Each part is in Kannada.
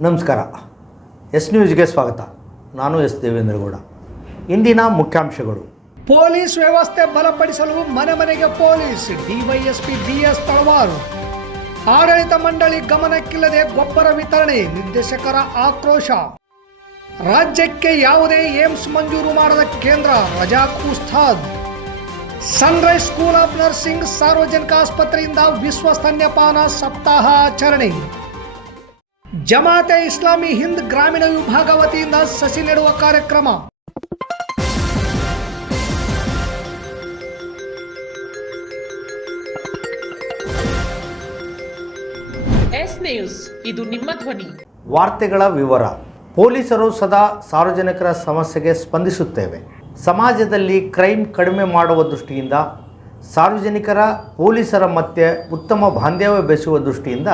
ನಮಸ್ಕಾರ. ಎಸ್ ನ್ಯೂಸ್ಗೆ ಸ್ವಾಗತ. ನಾನು ಎಸ್ ದೇವೇಂದ್ರಗೌಡ. ಇಂದಿನ ಮುಖ್ಯಾಂಶಗಳು. ಪೊಲೀಸ್ ವ್ಯವಸ್ಥೆ ಬಲಪಡಿಸಲು ಮನೆ ಮನೆಗೆ ಪೊಲೀಸ್, ಡಿವೈಎಸ್ಪಿ ಬಿಎಸ್ ತಳವಾರು. ಆಡಳಿತ ಮಂಡಳಿ ಗಮನಕ್ಕಿಲ್ಲದೆ ಗೊಬ್ಬರ ವಿತರಣೆ, ನಿರ್ದೇಶಕರ ಆಕ್ರೋಶ. ರಾಜ್ಯಕ್ಕೆ ಯಾವುದೇ ಏಮ್ಸ್ ಮಂಜೂರು ಮಾಡದ ಕೇಂದ್ರ, Razak Ustad. Sunrise School of Nursing ಸಾರ್ವಜನಿಕ ಆಸ್ಪತ್ರೆಯಿಂದ ವಿಶ್ವ ಸ್ತನ್ಯಪಾನ ಸಪ್ತಾಹ ಆಚರಣೆ. ಜಮಾತೆ ಇಸ್ಲಾಮಿ ಹಿಂದ್ ಗ್ರಾಮೀಣ ವಿಭಾಗ ವತಿಯಿಂದ ಸಸಿ ನೆಡುವ ಕಾರ್ಯಕ್ರಮ. ಎಸ್ ನ್ಯೂಸ್ ಇದು ನಿಮ್ಮ ಧ್ವನಿ. ವಾರ್ತೆಗಳ ವಿವರ. ಪೊಲೀಸರು ಸದಾ ಸಾರ್ವಜನಿಕರ ಸಮಸ್ಯೆಗೆ ಸ್ಪಂದಿಸುತ್ತೇವೆ. ಸಮಾಜದಲ್ಲಿ ಕ್ರೈಮ್ ಕಡಿಮೆ ಮಾಡುವ ದೃಷ್ಟಿಯಿಂದ ಸಾರ್ವಜನಿಕರ ಪೊಲೀಸರ ಮತ್ತೆ ಉತ್ತಮ ಬಾಂಧವ್ಯ ಬೆಳೆಸುವ ದೃಷ್ಟಿಯಿಂದ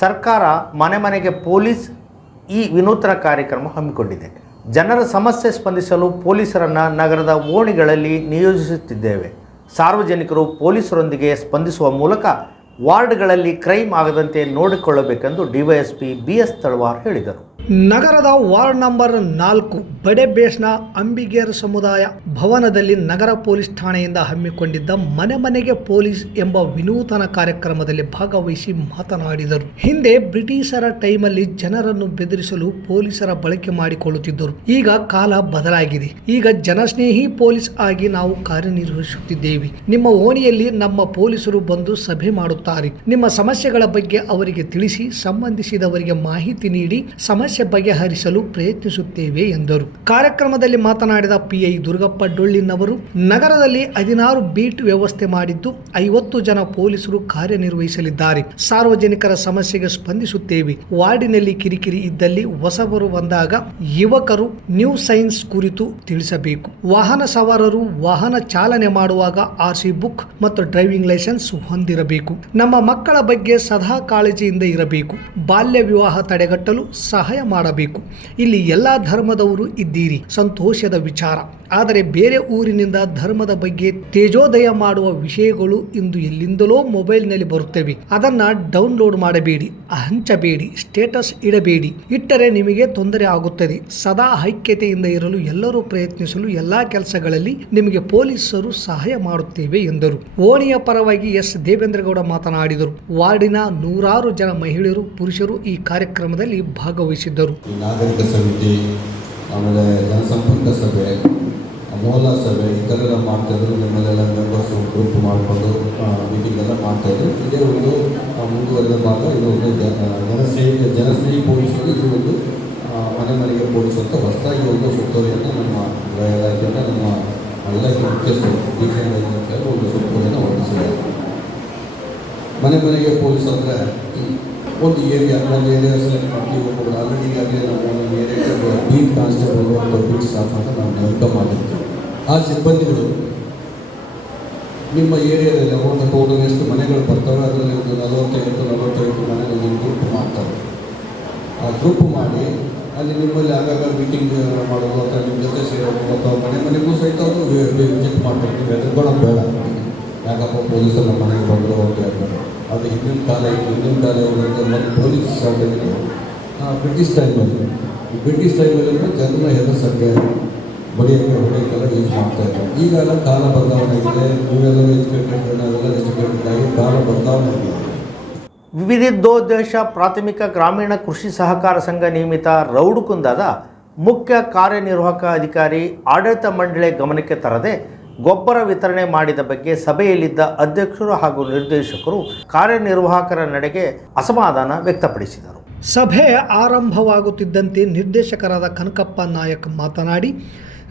ಸರ್ಕಾರ ಮನೆ ಮನೆಗೆ ಪೊಲೀಸ್ ಈ ವಿನೂತನ ಕಾರ್ಯಕ್ರಮ ಹಮ್ಮಿಕೊಂಡಿದೆ. ಜನರ ಸಮಸ್ಯೆ ಸ್ಪಂದಿಸಲು ಪೊಲೀಸರನ್ನು ನಗರದ ಓಣಿಗಳಲ್ಲಿ ನಿಯೋಜಿಸುತ್ತಿದ್ದೇವೆ. ಸಾರ್ವಜನಿಕರು ಪೊಲೀಸರೊಂದಿಗೆ ಸ್ಪಂದಿಸುವ ಮೂಲಕ ವಾರ್ಡ್ಗಳಲ್ಲಿ ಕ್ರೈಮ್ ಆಗದಂತೆ ನೋಡಿಕೊಳ್ಳಬೇಕೆಂದು ಡಿವೈಎಸ್ಪಿ ಬಿ ಎಸ್ ತಳವಾರ್ ಹೇಳಿದರು. ನಗರದ ವಾರ್ಡ್ ನಂಬರ್ ನಾಲ್ಕು ಬಡೆಬೇಸ್ನ ಅಂಬಿಗೇರ್ ಸಮುದಾಯ ಭವನದಲ್ಲಿ ನಗರ ಪೊಲೀಸ್ ಠಾಣೆಯಿಂದ ಹಮ್ಮಿಕೊಂಡಿದ್ದ ಮನೆ ಮನೆಗೆ ಪೊಲೀಸ್ ಎಂಬ ವಿನೂತನ ಕಾರ್ಯಕ್ರಮದಲ್ಲಿ ಭಾಗವಹಿಸಿ ಮಾತನಾಡಿದರು. ಹಿಂದೆ ಬ್ರಿಟಿಷರ ಟೈಮಲ್ಲಿ ಜನರನ್ನು ಬೆದರಿಸಲು ಪೊಲೀಸರ ಬಳಕೆ ಮಾಡಿಕೊಳ್ಳುತ್ತಿದ್ದರು. ಈಗ ಕಾಲ ಬದಲಾಗಿದೆ. ಈಗ ಜನಸ್ನೇಹಿ ಪೊಲೀಸ್ ಆಗಿ ನಾವು ಕಾರ್ಯನಿರ್ವಹಿಸುತ್ತಿದ್ದೇವೆ. ನಿಮ್ಮ ಓಣಿಯಲ್ಲಿ ನಮ್ಮ ಪೊಲೀಸರು ಬಂದು ಸಭೆ ಮಾಡುತ್ತಾರೆ. ನಿಮ್ಮ ಸಮಸ್ಯೆಗಳ ಬಗ್ಗೆ ಅವರಿಗೆ ತಿಳಿಸಿ, ಸಂಬಂಧಿಸಿದವರಿಗೆ ಮಾಹಿತಿ ನೀಡಿ, ಸಮಸ್ಯೆ ಬಗೆಹರಿಸಲು ಪ್ರಯತ್ನಿಸುತ್ತೇವೆ ಎಂದರು. ಕಾರ್ಯಕ್ರಮದಲ್ಲಿ ಮಾತನಾಡಿದ ಪಿಐ ದುರ್ಗಪ್ಪ ಡೊಳ್ಳಿನವರು, ನಗರದಲ್ಲಿ ಹದಿನಾರು ಬೀಟ್ ವ್ಯವಸ್ಥೆ ಮಾಡಿದ್ದು ಐವತ್ತು ಜನ ಪೊಲೀಸರು ಕಾರ್ಯನಿರ್ವಹಿಸಲಿದ್ದಾರೆ. ಸಾರ್ವಜನಿಕರ ಸಮಸ್ಯೆಗೆ ಸ್ಪಂದಿಸುತ್ತೇವೆ. ವಾರ್ಡಿನಲ್ಲಿ ಕಿರಿಕಿರಿ ಇದ್ದಲ್ಲಿ ಹೊಸಬರು ಬಂದಾಗ ಯುವಕರು ನ್ಯೂ ಸೈನ್ಸ್ ಕುರಿತು ತಿಳಿಸಬೇಕು. ವಾಹನ ಸವಾರರು ವಾಹನ ಚಾಲನೆ ಮಾಡುವಾಗ ಆರ್ ಸಿ ಬುಕ್ ಮತ್ತು ಡ್ರೈವಿಂಗ್ ಲೈಸೆನ್ಸ್ ಹೊಂದಿರಬೇಕು. ನಮ್ಮ ಮಕ್ಕಳ ಬಗ್ಗೆ ಸದಾ ಕಾಳಜಿಯಿಂದ ಇರಬೇಕು. ಬಾಲ್ಯ ವಿವಾಹ ತಡೆಗಟ್ಟಲು ಸಹಾಯ ಮಾಡಬೇಕು. ಇಲ್ಲಿ ಎಲ್ಲ ಧರ್ಮದವರು ಇದ್ದೀರಿ. ಸಂತೋಷದ ವಿಚಾರ. ಆದರೆ ಬೇರೆ ಊರಿನಿಂದ ಧರ್ಮದ ಬಗ್ಗೆ ತೇಜೋದಯ ಮಾಡುವ ವಿಷಯಗಳು ಇಂದು ಎಲ್ಲಿಂದಲೋ ಮೊಬೈಲ್ನಲ್ಲಿ ಬರುತ್ತವೆ. ಅದನ್ನ ಡೌನ್ಲೋಡ್ ಮಾಡಬೇಡಿ. ಹಂಚಬೇಡಿ ಸ್ಟೇಟಸ್ ಇಡಬೇಡಿ. ಇಟ್ಟರೆ ನಿಮಗೆ ತೊಂದರೆ ಆಗುತ್ತದೆ. ಸದಾ ಐಕ್ಯತೆಯಿಂದ ಇರಲು ಎಲ್ಲರೂ ಪ್ರಯತ್ನಿಸಲು ಎಲ್ಲಾ ಕೆಲಸಗಳಲ್ಲಿ ನಿಮಗೆ ಪೊಲೀಸರು ಸಹಾಯ ಮಾಡುತ್ತೇವೆ ಎಂದರು. ಓಣಿಯ ಪರವಾಗಿ ಎಸ್. ದೇವೇಂದ್ರಗೌಡ ಮಾತನಾಡಿದರು. ವಾರ್ಡಿನ ನೂರಾರು ಜನ ಮಹಿಳೆಯರು, ಪುರುಷರು ಈ ಕಾರ್ಯಕ್ರಮದಲ್ಲಿ ಭಾಗವಹಿಸಿದ್ದರು. ಈ ನಾಗರಿಕ ಸಮಿತಿ, ಆಮೇಲೆ ಜನಸಂಪರ್ಕ ಸಭೆ, ಅಮೋಲ ಸಭೆ ಈ ಥರ ಎಲ್ಲ ಮಾಡ್ತಾಯಿದ್ರು ನಿಮ್ಮಲ್ಲೆಲ್ಲ ಮೆಂಬರ್ಸ್ ಗ್ರೂಪ್ ಮಾಡಿಕೊಂಡು ಮೀಟಿಂಗ್ ಎಲ್ಲ ಮಾಡ್ತಾಯಿದ್ರು ಇದೇ ಒಂದು ಮುಂದುವರೆದ ಭಾಗ ಇದು ಒಂದು ಜನಸ್ನೇಹಿ ಜನಸ್ನೇಹಿ ಪೊಲೀಸರು ಇದು ಒಂದು ಮನೆ ಮನೆಗೆ ಪೊಲೀಸ್ ಅಂತ ಹೊಸದಾಗಿ ಒಂದು ಸುತ್ತೋಲೆಯನ್ನು ನಮ್ಮ ಇಲಾಖೆಯಿಂದ ನಮ್ಮ ಇಲಾಖೆ ಮುಖ್ಯಸ್ಥರು ಒಂದು ಸುತ್ತೋಲೆಯನ್ನು ಹೊರಡಿಸಿದ್ದಾರೆ. ಮನೆ ಮನೆಗೆ ಪೊಲೀಸ್ ಅಂದರೆ ಒಂದು ಏರಿಯಾ ಒಂದು ಏರಿಯಾ ಸೆಲೆಕ್ಟ್ ಮಾಡ್ತೀವಿ ಒಬ್ಬರು ಆಲ್ರೆಡಿ ಈಗಾಗಲೇ ನಾವು ಒಂದು ಏರಿಯಾಕ್ಕೆ ಬೀಟ್ ಕಾನ್ಸ್ಟೇಬಲ್ ಒಂದು ಬೀಟ್ ಸ್ಟಾಫ್ ಅಂತ ನಾವು ನೇಮಕ ಮಾಡಿರ್ತೀವಿ ಆ ಸಿಬ್ಬಂದಿಗಳು ನಿಮ್ಮ ಏರಿಯಾದಲ್ಲಿ ಒಂದು ಟೋಟಲ್ ಎಷ್ಟು ಮನೆಗಳು ಬರ್ತವೆ ಅದರಲ್ಲಿ ಒಂದು ನಲವತ್ತೈದು ನಲವತ್ತೈದು ಮನೆಗಳು ಗ್ರೂಪ್ ಮಾಡ್ತಾರೆ. ಆ ಗ್ರೂಪ್ ಮಾಡಿ ಅಲ್ಲಿ ನಿಮ್ಮಲ್ಲಿ ಆಗಾಗ ಮೀಟಿಂಗ್ ಮಾಡೋದು ಅಥವಾ ನಿಮ್ಮ ಜೊತೆ ಸೇರೋದು ಅಥವಾ ಮನೆ ಮನೆಗೂ ಸಹಿತ ಅವರು ವಿಸಿಟ್ ಮಾಡ್ತಾರೆ. ಹೆದರ್ಕೊಳ್ಳೋದು ಬೇಡ. ಯಾಕಪ್ಪ ಪೊಲೀಸರು ನಮ್ಮ ಮನೆಗೆ ಬಂದರು ಅಂತ ಹೇಳ್ತಾರೆ ಅದು ಹಿಂದಿನ ಕಾಲ ಹಿಂದಿನ ಕಾಲ ಒಂದು ಪೊಲೀಸ್ ಶಾಲೆಗಳು ಬ್ರಿಟಿಷ್ ಟೈಮಲ್ಲಿ ಈ ಬ್ರಿಟಿಷ್ ಟೈಮಲ್ಲಿ ಜನರನ್ನ ಹೆದರ್ಸಕ್ಕೆ ಬಡಿಯೋಕ್ಕೆ ಹೊಡೆಯೋಕ್ಕೆಲ್ಲ ಯೂಸ್ ಮಾಡ್ತಾ ಇದ್ದಾರೆ ಈಗ ಎಲ್ಲ ಕಾಲ ಬದಲಾವಣೆ ಆಗಿದೆ. ನೀವೆಲ್ಲ ಎಜುಕೇಟೆಡ್ ನಾವೆಲ್ಲ ಎಜುಕೇಟೆಡ್ ಆಗಿ ಕಾಲ ಬದಲಾವಣೆ ಆಗಿದೆ. ವಿವಿಧೋದ್ದೇಶ ಪ್ರಾಥಮಿಕ ಗ್ರಾಮೀಣ ಕೃಷಿ ಸಹಕಾರ ಸಂಘ ನಿಯಮಿತ ರೌಡುಕುಂದದ ಮುಖ್ಯ ಕಾರ್ಯನಿರ್ವಾಹಕ ಅಧಿಕಾರಿ ಆಡಳಿತ ಮಂಡಳಿ ಗಮನಕ್ಕೆ ತರದೆ ಗೊಬ್ಬರ ವಿತರಣೆ ಮಾಡಿದ ಬಗ್ಗೆ ಸಭೆಯಲ್ಲಿದ್ದ ಅಧ್ಯಕ್ಷರು ಹಾಗೂ ನಿರ್ದೇಶಕರು ಕಾರ್ಯನಿರ್ವಾಹಕರ ನಡೆಗೆ ಅಸಮಾಧಾನ ವ್ಯಕ್ತಪಡಿಸಿದರು. ಸಭೆ ಆರಂಭವಾಗುತ್ತಿದ್ದಂತೆ ನಿರ್ದೇಶಕರಾದ ಕನಕಪ್ಪ ನಾಯಕ್ ಮಾತನಾಡಿ,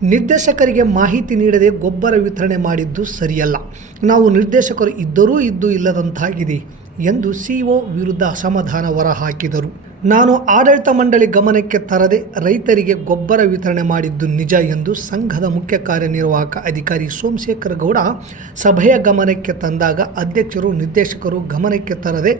ನಿರ್ದೇಶಕರಿಗೆ ಮಾಹಿತಿ ನೀಡದೆ ಗೊಬ್ಬರ ವಿತರಣೆ ಮಾಡಿದ್ದು ಸರಿಯಲ್ಲ. ನಾವು ನಿರ್ದೇಶಕರು ಇದ್ದರೂ ಇದ್ದು ಇಲ್ಲದಂತಾಗಿದೆ ಎಂದು ಸಿಇಒ ವಿರುದ್ಧ ಅಸಮಾಧಾನ ಹೊರಹಾಕಿದರು ನಾನು ಆಡಳಿತ ಮಂಡಳಿ ಗಮನಕ್ಕೆ ತರದೆ ರೈತರಿಗೆ ಗೊಬ್ಬರ ವಿತರಣೆ ಮಾಡಿದ್ದು ನಿಜ ಎಂದು ಸಂಘದ ಮುಖ್ಯ ಕಾರ್ಯನಿರ್ವಾಹಕ ಅಧಿಕಾರಿ ಸೋಮಶೇಖರ ಗೌಡ ಸಭೆಯ ಗಮನಕ್ಕೆ ತಂದಾಗ ಅಧ್ಯಕ್ಷರು ನಿರ್ದೇಶಕರು ಗಮನಕ್ಕೆ ತರದೆ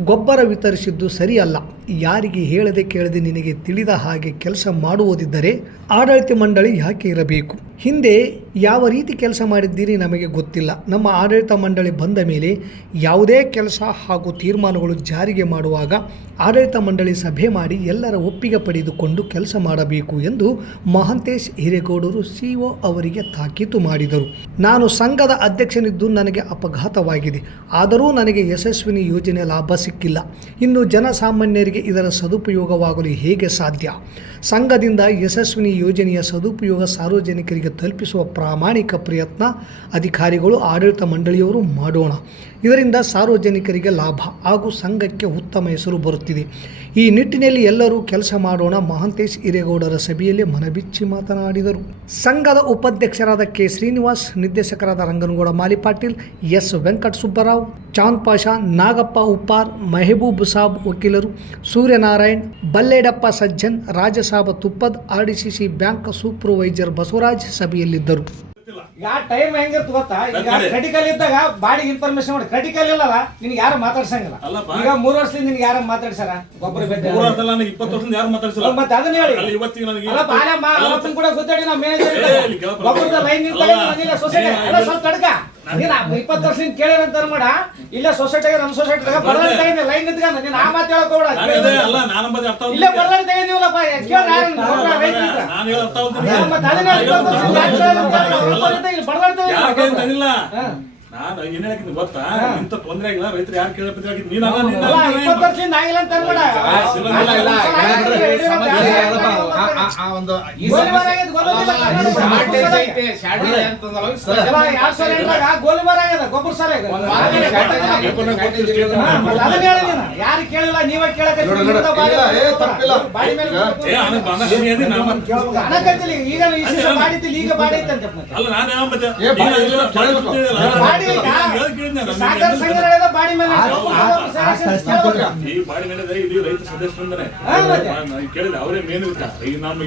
ಗೊಬ್ಬರ ವಿತರಿಸಿದ್ದು ಸರಿಯಲ್ಲ. ಯಾರಿಗೆ ಹೇಳದೆ ಕೇಳದೆ ನಿನಗೆ ತಿಳಿದ ಹಾಗೆ ಕೆಲಸ ಮಾಡುವುದಿದ್ದರೆ ಆಡಳಿತ ಮಂಡಳಿ ಯಾಕೆ ಇರಬೇಕು? ಹಿಂದೆ ಯಾವ ರೀತಿ ಕೆಲಸ ಮಾಡಿದ್ದೀರಿ ನಮಗೆ ಗೊತ್ತಿಲ್ಲ. ನಮ್ಮ ಆಡಳಿತ ಮಂಡಳಿ ಬಂದ ಮೇಲೆ ಯಾವುದೇ ಕೆಲಸ ಹಾಗೂ ತೀರ್ಮಾನಗಳು ಜಾರಿಗೆ ಮಾಡುವಾಗ ಆಡಳಿತ ಮಂಡಳಿ ಸಭೆ ಮಾಡಿ ಎಲ್ಲರ ಒಪ್ಪಿಗೆ ಪಡೆದುಕೊಂಡು ಕೆಲಸ ಮಾಡಬೇಕು ಎಂದು ಮಹಂತೇಶ್ ಹಿರೇಗೌಡರು ಸಿಒ ಅವರಿಗೆ ತಾಕೀತು ಮಾಡಿದರು. ನಾನು ಸಂಘದ ಅಧ್ಯಕ್ಷನಿದ್ದು ನನಗೆ ಅಪಘಾತವಾಗಿದೆ. ಆದರೂ ನನಗೆ ಯಶಸ್ವಿನಿ ಯೋಜನೆ ಲಾಭ ಸಿಕ್ಕಿಲ್ಲ. ಇನ್ನು ಜನಸಾಮಾನ್ಯರಿಗೆ ಇದರ ಸದುಪಯೋಗವಾಗಲು ಹೇಗೆ ಸಾಧ್ಯ? ಸಂಘದಿಂದ ಯಶಸ್ವಿನಿ ಯೋಜನೆಯ ಸದುಪಯೋಗ ಸಾರ್ವಜನಿಕರಿಗೆ ತಲುಪಿಸುವ ಪ್ರಾಮಾಣಿಕ ಪ್ರಯತ್ನ ಅಧಿಕಾರಿಗಳು ಆಡಳಿತ ಮಂಡಳಿಯವರು ಮಾಡೋಣ. ಇದರಿಂದ ಸಾರ್ವಜನಿಕರಿಗೆ ಲಾಭ ಹಾಗೂ ಸಂಘಕ್ಕೆ ಉತ್ತಮ ಹೆಸರು ಬರುತ್ತಿದೆ. ಈ ನಿಟ್ಟಿನಲ್ಲಿ ಎಲ್ಲರೂ ಕೆಲಸ ಮಾಡೋಣ, ಮಹಾಂತೇಶ್ ಹಿರೇಗೌಡರ ಸಭೆಯಲ್ಲಿ ಮನಬಿಚ್ಚಿ ಮಾತನಾಡಿದರು. ಸಂಘದ ಉಪಾಧ್ಯಕ್ಷರಾದ ಕೆ ಶ್ರೀನಿವಾಸ್, ನಿರ್ದೇಶಕರಾದ ರಂಗನಗೌಡ ಮಾಲಿಪಾಟೀಲ್ ಎಸ್ ವೆಂಕಟ ಸುಬ್ಬರಾವ್ ಚಾಂದ್ ಪಾಷಾ ನಾಗಪ್ಪ ಉಪ್ಪಾರ್ ಮೆಹಬೂಬ್ ಸಾಬ್ ವಕೀಲರು Suryanarayan Balledappa Sajjan Rajasaba Tuppad RDCC bank supervisor Basavaraj ಸಭೆಯಲ್ಲಿದ್ದರು. ಈಗ ಟೈಮ್ ಹೆಂಗಿರ್ತ ಗೊತ್ತಾ? ಈಗ ಕ್ರಿಟಿಕಲ್ ಇದ್ದಾಗ ಬಾಡಿ ಇನ್ಫಾರ್ಮೇಶನ್ ಮಾಡಿ. ಕ್ರಿಟಿಕಲ್ ಇಲ್ಲಲ್ಲ ನಿನ್ಗೆ ಯಾರು ಮಾತಾಡ್ಸಂಗಿಲ್ಲ. ಈಗ ಮೂರ್ ವರ್ಷದಿಂದ ನಿನ್ಗೆ ಯಾರು ಮಾತಾಡ್ಸಾರ ಗೊಬ್ಬರ ನನಗೆ ಇಪ್ಪತ್ತು ವರ್ಷದಿಂದ ಯಾರು ಮಾತಾಡ್ಸಲ್ಲ? ಮತ್ತೆ ಅದನ್ನ ಹೇಳಿ. ಅಲ್ಲಿ ಇವತ್ತಿಗೆ ನನಗೆ ಅಲ್ಲ ಬಾಳೆ ಮಾ ಅವತ್ತನ್ ಕೂಡ ಗೊತ್ತಾಡಿ ನಾವು ಮ್ಯಾನೇಜರ್ ಗೊಬ್ಬರದ ಲೈನ್ ನಿಂತಾಗ ಸೊಸೈಟಿ ತಡ್ಕ. ನೀನ್ ಇಪ್ಪತ್ತು ವರ್ಷದಿಂದ ಕೇಳಿರಂತ ಮಾಡ ಇಲ್ಲ ಸೊಸೈಟಿಗೆ ನಮ್ಮ ಬರಲಾಡಿ ತಗೊಂಡಿ ಲೈನ್ ನಿಂತ್ಕೊಂಡ ನೀನ್ ಆ ಮಾತು ಹೇಳಕ್ ಹೋಗ್ಬೇಡ. ಅಲ್ಲ ನಾನು ಅರ್ಥ ಇಲ್ಲೇ ಬರಲಾಡಿ ತಗೊಂಡಿವಲ್ಲಪ್ಪ. ಕೇಳ ನಾನು ಹೇಳ. ಅರ್ಥ ಬರಲಾಡಿ ಏನ್ ಹೇಳಕ್ಕಿದ್ ಗೊತ್ತಾ? ಇಂತ ತೊಂದ್ರೆ ಆಗಿಲ್ಲ ರೈತರು ಯಾರು ಕೇಳಪ್ಪ ನೀನಲ್ಲ ನೀನ್ ಆಗಿಲ್ಲ ಅಂತ ಅನ್ಬೇಡ. ಒಂದು ಗೋಲಿಬಾರ್ ಆಗ್ಯದ, ಆಗ್ಯದ. ಅದನ್ನ ಹೇಳಿ ನೀನು. ಯಾರು ಕೇಳಿಲ್ಲ ನೀವೇ ಈಗ ಬಾಡಿ ಈಗ ಸಾಗರ ಸಂಘ ಮೇಲೆ ಈ ಬಾಡಿ ಮೇಲೆ ರೈತ ಸದಸ್ಯ ಕೇಳಿದೆ ಅವರೇ ಮೇನ್ ಈಗ ಅವ್ರ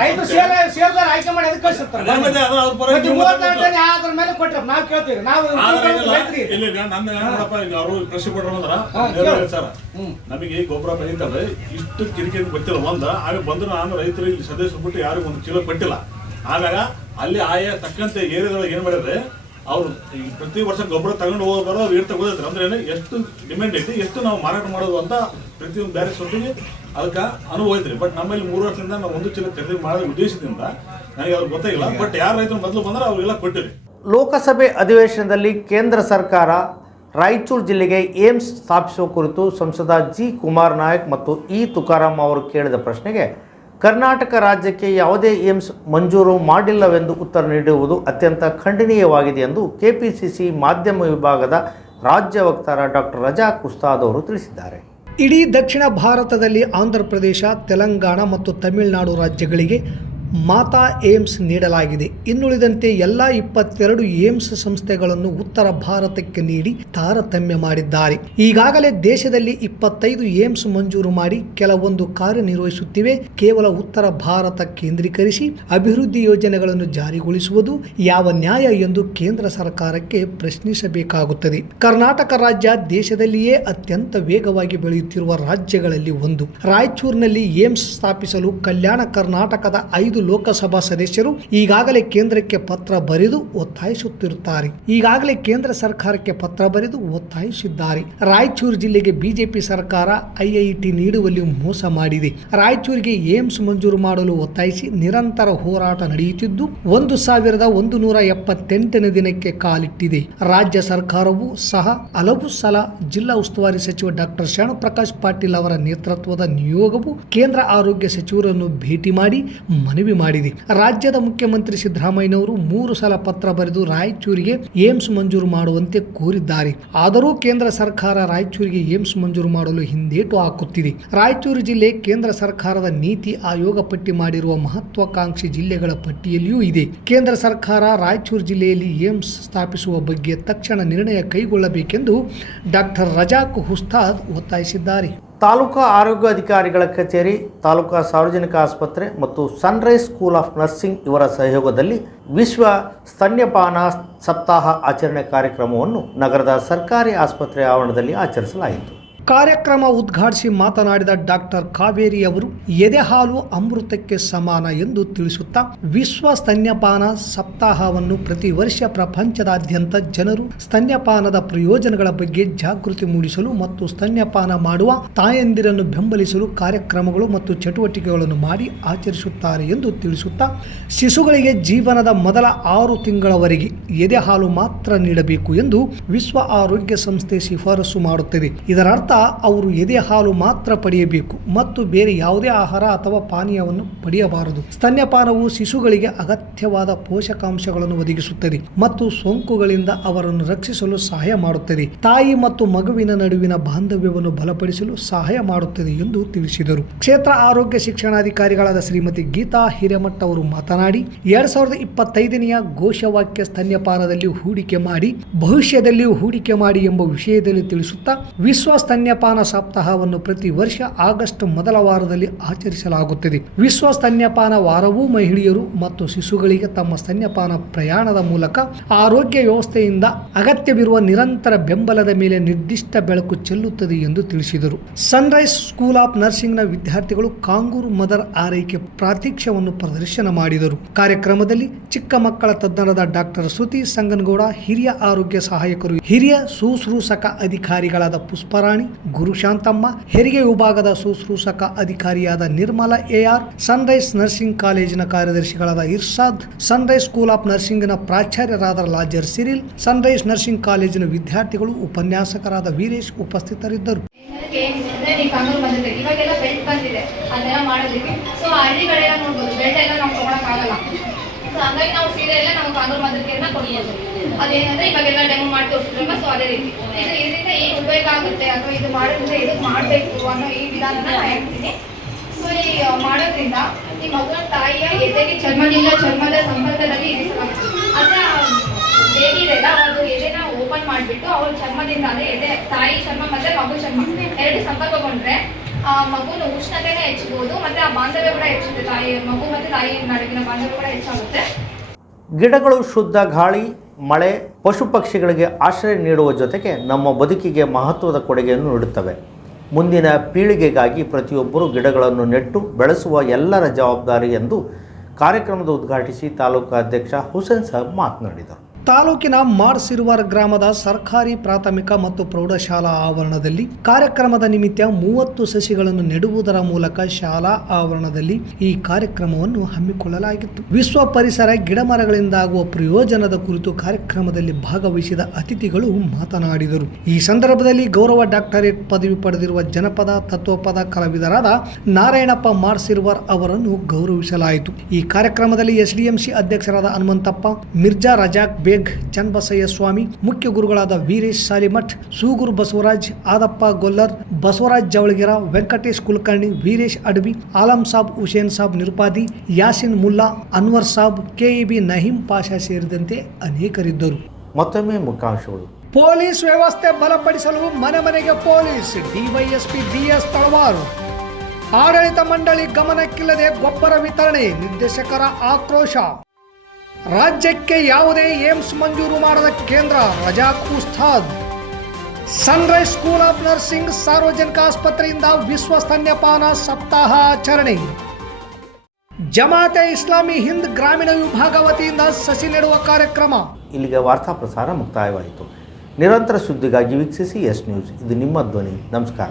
ರೈತರು ಸೇರ್ ಸೇರ್ದಾರ ಆಯ್ಕೆ ಮಾಡಿ ಅದಕ್ಕೆ ಮೂವತ್ತೆರಡು ಟನ್ ಮೇಲೆ ಕೊಟ್ರ ನಾವ್ ಕೇಳ್ತೀವಿ. ನಾವು ಅವರು ಕೃಷಿ ಕೊಡ್ರು ಅಂದ್ರ. ನಮಗೆ ಗೊಬ್ಬರ ಬೆಳೀತಾರೆ ಇಷ್ಟು ಕಿರಿಕಿರಿ ಗೊತ್ತಿಲ್ಲ. ಒಂದ ಆಗ ಬಂದ್ರು ನಾನು ರೈತರು ಇಲ್ಲಿ ಸದಸ್ಯರು ಬಿಟ್ಟು ಯಾರಿಗೂ ಒಂದು ಚೀಲ ಕೊಟ್ಟಿಲ್ಲ. ಆಮ್ಯಾಗ ಅಲ್ಲಿ ಆಯಾ ತಕ್ಕಂತೆ ಏರಿಯಾದೊಳಗೆ ಏನ್ ಮಾಡಿದ್ರೆ ಅವ್ರು ಪ್ರತಿ ವರ್ಷ ಗೊಬ್ಬರ ತಗೊಂಡು ಹೋಗಿ ಬರೋ ಇರ್ತಾ ತಗೋದಿದ್ರು ಅಂದ್ರೆ ಎಷ್ಟು ಡಿಮ್ಯಾಂಡ್ ಐತಿ ಎಷ್ಟು ನಾವು ಮಾರಾಟ ಮಾಡೋದು ಅಂತ ಪ್ರತಿಯೊಂದು ಬೇರೆ ಸೊಟ್ಟಿಗೆ ಅದಕ್ಕೆ ಅನುಭವ ಐತ್ರಿ. ಬಟ್ ನಮ್ಮಲ್ಲಿ ಮೂರು ವರ್ಷದಿಂದ ನಾವು ಒಂದು ಚೀಲ ಖರೀದಿ ಮಾಡೋ ಉದ್ದೇಶದಿಂದ ನನಗೆ ಅವ್ರಿಗೆ ಗೊತ್ತಾಗಿಲ್ಲ. ಬಟ್ ಯಾರು ರೈತರು ಮೊದಲು ಬಂದ್ರೆ ಅವ್ರಿಗೆಲ್ಲ ಕೊಟ್ಟಿರಿ. ಲೋಕಸಭೆ ಅಧಿವೇಶನದಲ್ಲಿ ಕೇಂದ್ರ ಸರ್ಕಾರ ರಾಯಚೂರು ಜಿಲ್ಲೆಗೆ ಏಮ್ಸ್ ಸ್ಥಾಪಿಸುವ ಕುರಿತು ಸಂಸದ ಜಿ ಕುಮಾರ್ ನಾಯಕ್ ಮತ್ತು ಇ ತುಕಾರಾಮ್ ಅವರು ಕೇಳಿದ ಪ್ರಶ್ನೆಗೆ, ಕರ್ನಾಟಕ ರಾಜ್ಯಕ್ಕೆ ಯಾವುದೇ ಏಮ್ಸ್ ಮಂಜೂರು ಮಾಡಿಲ್ಲವೆಂದು ಉತ್ತರ ನೀಡುವುದು ಅತ್ಯಂತ ಖಂಡನೀಯವಾಗಿದೆ ಎಂದು ಕೆಪಿಸಿಸಿ ಮಾಧ್ಯಮ ವಿಭಾಗದ ರಾಜ್ಯ ವಕ್ತಾರ ಡಾಕ್ಟರ್ ರಜಾ ಕುಸ್ತಾದ್ ಅವರು ತಿಳಿಸಿದ್ದಾರೆ. ಇಡೀ ದಕ್ಷಿಣ ಭಾರತದಲ್ಲಿ ಆಂಧ್ರ ಪ್ರದೇಶ ತೆಲಂಗಾಣ ಮತ್ತು ತಮಿಳುನಾಡು ರಾಜ್ಯಗಳಿಗೆ ಮಾತಾ ಏಮ್ಸ್ ನೀಡಲಾಗಿದೆ. ಇನ್ನುಳಿದಂತೆ ಎಲ್ಲ ಇಪ್ಪತ್ತೆರಡು ಏಮ್ಸ್ ಸಂಸ್ಥೆಗಳನ್ನು ಉತ್ತರ ಭಾರತಕ್ಕೆ ನೀಡಿ ತಾರತಮ್ಯ ಮಾಡಿದ್ದಾರೆ. ಈಗಾಗಲೇ ದೇಶದಲ್ಲಿ ಇಪ್ಪತ್ತೈದು ಏಮ್ಸ್ ಮಂಜೂರು ಮಾಡಿ ಕೆಲವೊಂದು ಕಾರ್ಯನಿರ್ವಹಿಸುತ್ತಿವೆ. ಕೇವಲ ಉತ್ತರ ಭಾರತ ಕೇಂದ್ರೀಕರಿಸಿ ಅಭಿವೃದ್ಧಿ ಯೋಜನೆಗಳನ್ನು ಜಾರಿಗೊಳಿಸುವುದು ಯಾವ ನ್ಯಾಯ ಎಂದು ಕೇಂದ್ರ ಸರ್ಕಾರಕ್ಕೆ ಪ್ರಶ್ನಿಸಬೇಕಾಗುತ್ತದೆ. ಕರ್ನಾಟಕ ರಾಜ್ಯ ದೇಶದಲ್ಲಿಯೇ ಅತ್ಯಂತ ವೇಗವಾಗಿ ಬೆಳೆಯುತ್ತಿರುವ ರಾಜ್ಯಗಳಲ್ಲಿ ಒಂದು. ರಾಯಚೂರಿನಲ್ಲಿ ಏಮ್ಸ್ ಸ್ಥಾಪಿಸಲು ಕಲ್ಯಾಣ ಕರ್ನಾಟಕದ ಐದು ಲೋಕಸಭಾ ಸದಸ್ಯರು ಈಗಾಗಲೇ ಕೇಂದ್ರಕ್ಕೆ ಪತ್ರ ಬರೆದು ಒತ್ತಾಯಿಸುತ್ತಿರುತ್ತಾರೆ. ಈಗಾಗಲೇ ಕೇಂದ್ರ ಸರ್ಕಾರಕ್ಕೆ ಪತ್ರ ಬರೆದು ಒತ್ತಾಯಿಸಿದ್ದಾರೆ. ರಾಯಚೂರು ಜಿಲ್ಲೆಗೆ ಬಿಜೆಪಿ ಸರ್ಕಾರ ಐಐಟಿ ನೀಡುವಲ್ಲಿ ಮೋಸ ಮಾಡಿದೆ. ರಾಯಚೂರಿಗೆ ಏಮ್ಸ್ ಮಂಜೂರು ಮಾಡಲು ಒತ್ತಾಯಿಸಿ ನಿರಂತರ ಹೋರಾಟ ನಡೆಯುತ್ತಿದ್ದು, ಒಂದು ಸಾವಿರದ ಒಂದು ನೂರ ಎಪ್ಪತ್ತೆಂಟನೇ ದಿನಕ್ಕೆ ಕಾಲಿಟ್ಟಿದೆ. ರಾಜ್ಯ ಸರ್ಕಾರವು ಸಹ ಹಲವು ಸಲ ಜಿಲ್ಲಾ ಉಸ್ತುವಾರಿ ಸಚಿವ ಡಾಕ್ಟರ್ ಶರಣಪ್ರಕಾಶ್ ಪಾಟೀಲ್ ಅವರ ನೇತೃತ್ವದ ನಿಯೋಗವು ಕೇಂದ್ರ ಆರೋಗ್ಯ ಸಚಿವರನ್ನು ಭೇಟಿ ಮಾಡಿ ಮನವಿ ಮಾಡಿದೆ. ರಾಜ್ಯದ ಮುಖ್ಯಮಂತ್ರಿ ಸಿದ್ದರಾಮಯ್ಯನವರು ಮೂರು ಸಲ ಪತ್ರ ಬರೆದು ರಾಯಚೂರಿಗೆ ಏಮ್ಸ್ ಮಂಜೂರು ಮಾಡುವಂತೆ ಕೋರಿದ್ದಾರೆ. ಆದರೂ ಕೇಂದ್ರ ಸರ್ಕಾರ ರಾಯಚೂರಿಗೆ ಏಮ್ಸ್ ಮಂಜೂರು ಮಾಡಲು ಹಿಂದೇಟು ಹಾಕುತ್ತಿದೆ. ರಾಯಚೂರು ಜಿಲ್ಲೆ ಕೇಂದ್ರ ಸರ್ಕಾರದ ನೀತಿ ಆಯೋಗ ಪಟ್ಟಿ ಮಾಡಿರುವ ಮಹತ್ವಾಕಾಂಕ್ಷಿ ಜಿಲ್ಲೆಗಳ ಪಟ್ಟಿಯಲ್ಲಿಯೂ ಇದೆ. ಕೇಂದ್ರ ಸರ್ಕಾರ ರಾಯಚೂರು ಜಿಲ್ಲೆಯಲ್ಲಿ ಏಮ್ಸ್ ಸ್ಥಾಪಿಸುವ ಬಗ್ಗೆ ತಕ್ಷಣ ನಿರ್ಣಯ ಕೈಗೊಳ್ಳಬೇಕೆಂದು ಡಾಕ್ಟರ್ ರಜಾಕ್ ಹುಸ್ತಾದ್ ಒತ್ತಾಯಿಸಿದ್ದಾರೆ. ತಾಲೂಕಾ ಆರೋಗ್ಯ ಅಧಿಕಾರಿಗಳ ಕಚೇರಿ, ತಾಲೂಕಾ ಸಾರ್ವಜನಿಕ ಆಸ್ಪತ್ರೆ ಮತ್ತು ಸನ್ರೈಸ್ ಸ್ಕೂಲ್ ಆಫ್ ನರ್ಸಿಂಗ್ ಇವರ ಸಹಯೋಗದಲ್ಲಿ ವಿಶ್ವ ಸ್ತನ್ಯಪಾನ ಸಪ್ತಾಹ ಆಚರಣೆ ಕಾರ್ಯಕ್ರಮವನ್ನು ನಗರದ ಸರ್ಕಾರಿ ಆಸ್ಪತ್ರೆ ಆವರಣದಲ್ಲಿ ಆಚರಿಸಲಾಯಿತು. ಕಾರ್ಯಕ್ರಮ ಉದ್ಘಾಟಿಸಿ ಮಾತನಾಡಿದ ಡಾಕ್ಟರ್ ಕಾವೇರಿ ಅವರು ಎದೆಹಾಲು ಅಮೃತಕ್ಕೆ ಸಮಾನ ಎಂದು ತಿಳಿಸುತ್ತಾ, ವಿಶ್ವ ಸ್ತನ್ಯಪಾನ ಸಪ್ತಾಹವನ್ನು ಪ್ರತಿ ವರ್ಷ ಪ್ರಪಂಚದಾದ್ಯಂತ ಜನರು ಸ್ತನ್ಯಪಾನದ ಪ್ರಯೋಜನಗಳ ಬಗ್ಗೆ ಜಾಗೃತಿ ಮೂಡಿಸಲು ಮತ್ತು ಸ್ತನ್ಯಪಾನ ಮಾಡುವ ತಾಯಂದಿರನ್ನು ಬೆಂಬಲಿಸಲು ಕಾರ್ಯಕ್ರಮಗಳು ಮತ್ತು ಚಟುವಟಿಕೆಗಳನ್ನು ಮಾಡಿ ಆಚರಿಸುತ್ತಾರೆ ಎಂದು ತಿಳಿಸುತ್ತಾ, ಶಿಶುಗಳಿಗೆ ಜೀವನದ ಮೊದಲ ಆರು ತಿಂಗಳವರೆಗೆ ಎದೆ ಹಾಲು ಮಾತ್ರ ನೀಡಬೇಕು ಎಂದು ವಿಶ್ವ ಆರೋಗ್ಯ ಸಂಸ್ಥೆ ಶಿಫಾರಸು ಮಾಡುತ್ತದೆ. ಇದರರ್ಥ ಅವರು ಎದೆ ಹಾಲು ಮಾತ್ರ ಪಡೆಯಬೇಕು ಮತ್ತು ಬೇರೆ ಯಾವುದೇ ಆಹಾರ ಅಥವಾ ಪಾನೀಯವನ್ನು ಪಡೆಯಬಾರದು. ಸ್ತನ್ಯಪಾನವು ಶಿಶುಗಳಿಗೆ ಅಗತ್ಯವಾದ ಪೋಷಕಾಂಶಗಳನ್ನು ಒದಗಿಸುತ್ತದೆ ಮತ್ತು ಸೋಂಕುಗಳಿಂದ ಅವರನ್ನು ರಕ್ಷಿಸಲು ಸಹಾಯ ಮಾಡುತ್ತದೆ. ತಾಯಿ ಮತ್ತು ಮಗುವಿನ ನಡುವಿನ ಬಾಂಧವ್ಯವನ್ನು ಬಲಪಡಿಸಲು ಸಹಾಯ ಮಾಡುತ್ತದೆ ಎಂದು ತಿಳಿಸಿದರು. ಕ್ಷೇತ್ರ ಆರೋಗ್ಯ ಶಿಕ್ಷಣಾಧಿಕಾರಿಗಳಾದ ಶ್ರೀಮತಿ ಗೀತಾ ಹಿರೇಮಠ ಅವರು ಮಾತನಾಡಿ, ಎರಡ್ ಸಾವಿರದ ಇಪ್ಪತ್ತೈದನೆಯ ಘೋಷವಾಕ್ಯ ಸ್ತನ್ಯಪಾನದಲ್ಲಿ ಹೂಡಿಕೆ ಮಾಡಿ ಭವಿಷ್ಯದಲ್ಲಿ ಹೂಡಿಕೆ ಮಾಡಿ ಎಂಬ ವಿಷಯದಲ್ಲಿ ತಿಳಿಸುತ್ತಾ, ವಿಶ್ವ ಸ್ತನ್ಯಪಾನ ಸಪ್ತಾಹವನ್ನು ಪ್ರತಿ ವರ್ಷ ಆಗಸ್ಟ್ ಮೊದಲ ವಾರದಲ್ಲಿ ಆಚರಿಸಲಾಗುತ್ತದೆ. ವಿಶ್ವ ಸ್ತನ್ಯಪಾನ ವಾರವೂ ಮಹಿಳೆಯರು ಮತ್ತು ಶಿಶುಗಳಿಗೆ ತಮ್ಮ ಸ್ತನ್ಯಪಾನ ಪ್ರಯಾಣದ ಮೂಲಕ ಆರೋಗ್ಯ ವ್ಯವಸ್ಥೆಯಿಂದ ಅಗತ್ಯವಿರುವ ನಿರಂತರ ಬೆಂಬಲದ ಮೇಲೆ ನಿರ್ದಿಷ್ಟ ಬೆಳಕು ಚೆಲ್ಲುತ್ತದೆ ಎಂದು ತಿಳಿಸಿದರು. ಸನ್ರೈಸ್ ಸ್ಕೂಲ್ ಆಫ್ ನರ್ಸಿಂಗ್ನ ವಿದ್ಯಾರ್ಥಿಗಳು ಕಾಂಗೂರು ಮದರ್ ಆರೈಕೆ ಪ್ರಾತ್ಯಕ್ಷವನ್ನು ಪ್ರದರ್ಶನ ಮಾಡಿದರು. ಕಾರ್ಯಕ್ರಮದಲ್ಲಿ ಚಿಕ್ಕ ಮಕ್ಕಳ ತಜ್ಞರಾದ ಡಾಕ್ಟರ್ ಶ್ರುತಿ ಸಂಗನಗೌಡ, ಹಿರಿಯ ಆರೋಗ್ಯ ಸಹಾಯಕರು, ಹಿರಿಯ ಶುಶ್ರೂಷಕ ಅಧಿಕಾರಿಗಳಾದ ಪುಷ್ಪರಾಣಿ ಗುರುಶಾಂತಮ್ಮ ಹೆರಿಗೆ ವಿಭಾಗದ ಶುಶ್ರೂಷಕ ಅಧಿಕಾರಿಯಾದ ನಿರ್ಮಲಾ ಎಆರ್ ಸನ್ರೈಸ್ ನರ್ಸಿಂಗ್ ಕಾಲೇಜಿನ ಕಾರ್ಯದರ್ಶಿಗಳಾದ ಇರ್ಷಾದ್ ಸನ್ರೈಸ್ ಸ್ಕೂಲ್ ಆಫ್ ನರ್ಸಿಂಗ್ನ ಪ್ರಾಚಾರ್ಯರಾದ ಲಾಜರ್ ಸಿರಿಲ್ ಸನ್ರೈಸ್ ನರ್ಸಿಂಗ್ ಕಾಲೇಜಿನ ವಿದ್ಯಾರ್ಥಿಗಳು, ಉಪನ್ಯಾಸಕರಾದ ವೀರೇಶ್ ಉಪಸ್ಥಿತರಿದ್ದರು. ಕಾನೂನು ಅದೇನಂದ್ರೆ ಇವಾಗೆಲ್ಲ ಡೆಮೋ ಮಾಡಿ ತೋರಿಸಿದ್ರಲ್ಲ ಸೊ ಅದೇ ರೀತಿ. ಇದು ಇದರಿಂದ ಏನು ಉಪಯೋಗ ಆಗುತ್ತೆ, ಅಥವಾ ಇದು ಮಾಡೋದ್ರಿಂದ ಇದು ಮಾಡಬೇಕು ಅನ್ನೋ ಈ ವಿಧಾನನ ನಾನು ಹೇಳ್ತೀನಿ. ಸೊ ಈ ಮಾಡೋದ್ರಿಂದ ಈ ಮಗುವಿನ ತಾಯಿಯ ಎದೆಗೆ ಚರ್ಮದಿಂದ ಚರ್ಮದ ಸಂಪರ್ಕದಲ್ಲಿ ಇರಿಸಲಾಗುತ್ತೆ. ಅಂದ್ರೆ ಬೇಬಿ ಇದೆಲ್ಲ ಅದು ಎದೆನ ಓಪನ್ ಮಾಡಿಬಿಟ್ಟು ಅವ್ರ ಚರ್ಮದಿಂದ ಅದೇ ಎದೆ, ತಾಯಿ ಚರ್ಮ ಮತ್ತೆ ಮಗು ಚರ್ಮ ಎರಡು ಸಂಪರ್ಕಗೊಂಡ್ರೆ ಆ ಮಗುನ ಉಷ್ಣತೆನ ಹೆಚ್ಚಬಹುದು ಮತ್ತೆ ಆ ಬಾಂಧವ್ಯ ಕೂಡ ಹೆಚ್ಚುತ್ತೆ ತಾಯಿ, ಮಗು ಮತ್ತೆ ತಾಯಿ ನಡುವಿನ ಬಾಂಧವ್ಯ ಕೂಡ ಹೆಚ್ಚಾಗುತ್ತೆ. ಗಿಡಗಳು ಶುದ್ಧ ಗಾಳಿ ಮಳೆ ಪಶು ಪಕ್ಷಿಗಳಿಗೆ ಆಶ್ರಯ ನೀಡುವ ಜೊತೆಗೆ ನಮ್ಮ ಬದುಕಿಗೆ ಮಹತ್ವದ ಕೊಡುಗೆಯನ್ನು ನೀಡುತ್ತವೆ. ಮುಂದಿನ ಪೀಳಿಗೆಗಾಗಿ ಪ್ರತಿಯೊಬ್ಬರು ಗಿಡಗಳನ್ನು ನೆಟ್ಟು ಬೆಳೆಸುವ ಎಲ್ಲರ ಜವಾಬ್ದಾರಿ ಎಂದು ಕಾರ್ಯಕ್ರಮದ ಉದ್ಘಾಟಿಸಿ ತಾಲೂಕು ಅಧ್ಯಕ್ಷ ಹುಸೇನ್ ಸಾಬ್ ಮಾತನಾಡಿದರು. ತಾಲೂಕಿನ ಮಾರ್ಸಿರುವಾರ್ ಗ್ರಾಮದ ಸರ್ಕಾರಿ ಪ್ರಾಥಮಿಕ ಮತ್ತು ಪ್ರೌಢಶಾಲಾ ಆವರಣದಲ್ಲಿ ಕಾರ್ಯಕ್ರಮದ ನಿಮಿತ್ತ ಮೂವತ್ತು ಸಸಿಗಳನ್ನು ನೆಡುವುದರ ಮೂಲಕ ಶಾಲಾ ಆವರಣದಲ್ಲಿ ಈ ಕಾರ್ಯಕ್ರಮವನ್ನು ಹಮ್ಮಿಕೊಳ್ಳಲಾಗಿತ್ತು. ವಿಶ್ವ ಪರಿಸರ ಗಿಡಮರಗಳಿಂದಾಗುವ ಪ್ರಯೋಜನದ ಕುರಿತು ಕಾರ್ಯಕ್ರಮದಲ್ಲಿ ಭಾಗವಹಿಸಿದ ಅತಿಥಿಗಳು ಮಾತನಾಡಿದರು. ಈ ಸಂದರ್ಭದಲ್ಲಿ ಗೌರವ ಡಾಕ್ಟರೇಟ್ ಪದವಿ ಪಡೆದಿರುವ ಜನಪದ, ತತ್ವಪದ ಕಲಾವಿದರಾದ ನಾರಾಯಣಪ್ಪ ಮಾರ್ಸಿರ್ವರ್ ಅವರನ್ನು ಗೌರವಿಸಲಾಯಿತು. ಈ ಕಾರ್ಯಕ್ರಮದಲ್ಲಿ ಎಸ್ಡಿಎಂಸಿ ಅಧ್ಯಕ್ಷರಾದ ಹನುಮಂತಪ್ಪ, ಮಿರ್ಜಾ ರಜಾಕ್ ಬೇಗ್ ಚನ್ನಬಸಯ್ಯ ಸ್ವಾಮಿ ಮುಖ್ಯ ಗುರುಗಳಾದ ವೀರೇಶ್ ಸಾಲಿಮಠ್ ಸೂಗುರು ಬಸವರಾಜ್ ಆದಪ್ಪ ಗೊಲ್ಲರ್ ಬಸವರಾಜ್ ಜವಳಗಿರ ವೆಂಕಟೇಶ್ ಕುಲಕರ್ಣಿ ವೀರೇಶ್ ಅಡ್ಬಿ ಆಲಂ ಸಾಬ್ ಹುಸೇನ್ ಸಾಬ್ ನಿರುಪಾದಿ ಯಾಸಿನ್ ಮುಲ್ಲಾ ಅನ್ವರ್ ಸಾಬ್ ಕೆಇಬಿ ನಹೀಂ ಪಾಷಾ ಸೇರಿದಂತೆ ಅನೇಕರಿದ್ದರು. ಮತ್ತೊಮ್ಮೆ ಮುಖ್ಯಾಂಶಗಳು ಪೊಲೀಸ್ ವ್ಯವಸ್ಥೆ ಬಲಪಡಿಸಲು ಮನೆ ಮನೆಗೆ ಪೊಲೀಸ್ ಡಿವೈಎಸ್ಪಿ ಬಿಎಸ್ ತಳವಾರು. ಆಡಳಿತ ಮಂಡಳಿ ಗಮನಕ್ಕಿಲ್ಲದೆ ಗೊಬ್ಬರ ವಿತರಣೆ ನಿರ್ದೇಶಕರ ಆಕ್ರೋಶ. ರಾಜ್ಯಕ್ಕೆ ಯಾವುದೇ ಏಮ್ಸ್ ಮಂಜೂರು ಮಾಡದ ಕೇಂದ್ರ Razak Ustad Sunrise School of Nursing ಸಾರ್ವಜನಿಕ ಆಸ್ಪತ್ರೆಯಿಂದ ವಿಶ್ವ ಸ್ತನ್ಯಪಾನ ಸಪ್ತಾಹ ಆಚರಣೆ. ಜಮಾತೆ ಇಸ್ಲಾಮಿ ಹಿಂದ್ ಗ್ರಾಮೀಣ ವಿಭಾಗ ವತಿಯಿಂದ ಸಸಿ ನೆಡುವ ಕಾರ್ಯಕ್ರಮ. ಇಲ್ಲಿಗೆ ವಾರ್ತಾ ಪ್ರಸಾರ ಮುಕ್ತಾಯವಾಯಿತು. ನಿರಂತರ ಸುದ್ದಿಗಾಗಿ ವೀಕ್ಷಿಸಿ ಎಸ್ ನ್ಯೂಸ್. ಇದು ನಿಮ್ಮ ಧ್ವನಿ. ನಮಸ್ಕಾರ.